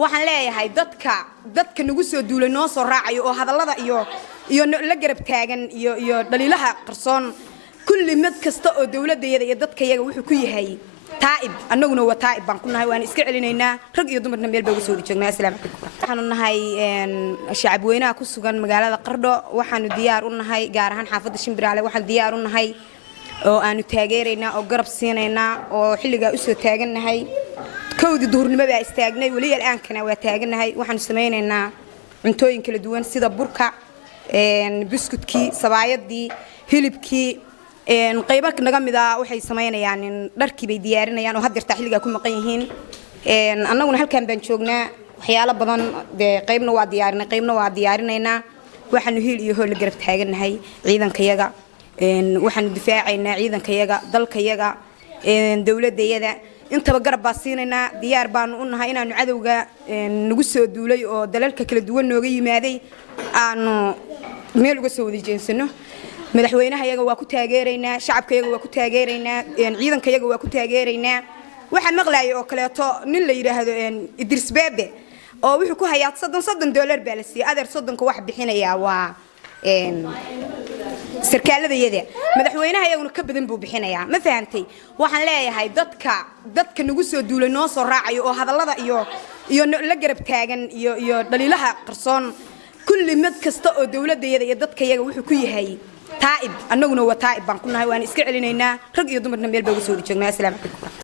waxaan leeyahay dadka nagu soo duulay noo soo raacayo oo hadallada iyo la garab taagan iyo dhaliilaha qarsoon kulli mid kasta oo dawladdeeda iyo dadkayaga wuxuu ku yahay taa'ib annaguna waa taa'ib baan ku nahay waan iska celinaynaa rag iyo dumarna meel baa uga soo joognaa assalaamu calaykum waxaanu nahay shacab weynaha ku sugan magaalada Qardho waxaanu diyaar u nahay gaar ahaan xaafadda Shimbiraale waxaan diyaar u nahay oo aanu taageeraynaa oo garab siinaynaa oo xilliga u soo taaganahay كودي دهورنما بقى استاجناي ولي الآن كنا وتاجناهاي وحن سمينا عنتوين كل دوان سيدا بركة بسكوت كي صبايات دي هلب كي قيبك نجم ذا وحي سمينا يعني دركي بديارنا يعني وهدر تحليل جاكم مقيهين أنا ونحل كان بنشوفنا حيالا بدن قيبنا واديارنا هنا وحن هيل يهول جربت حاجة هاي عيدا كيجا وحن دفاعنا عيدا كيجا ضل كيجا دولة ديدا inta ba garab baasiinayna diyaar baan u nahay inaanu cadawga nagu soo duulay oo dalalka kala duwan nooga yimaaday aanu meel uga soo wadijeensano madaxweynaha iyaga waa ku taageeraynaa shacabka iyaga waa ku taageeraynaa ciidanka iyaga waa ku taageeraynaa waxa maqlaay oo kaleeto nin la yiraahdo Idris Bebe oo wuxuu ku hayaa $30 baa la siiyay adeer 30 wax bixinaya waa sarkaalada yada madaxweynaha iyaguna ka badan buu bixinayaa ma fahantay waxaan leeyahay dadka nagu soo duulay noo soo raacayo oo hadallada iyo la garab taagan iyo dhaliilaha qarsoon kulli mid kasta oo dawladdeeda iyo dadkayaga wuxuu ku yahay taa'ib annaguna waa taa'ib baan ku nahay waan iska celinaynaa rag iyo dumarna meel baa uga soo joognaa assalaamu calaykum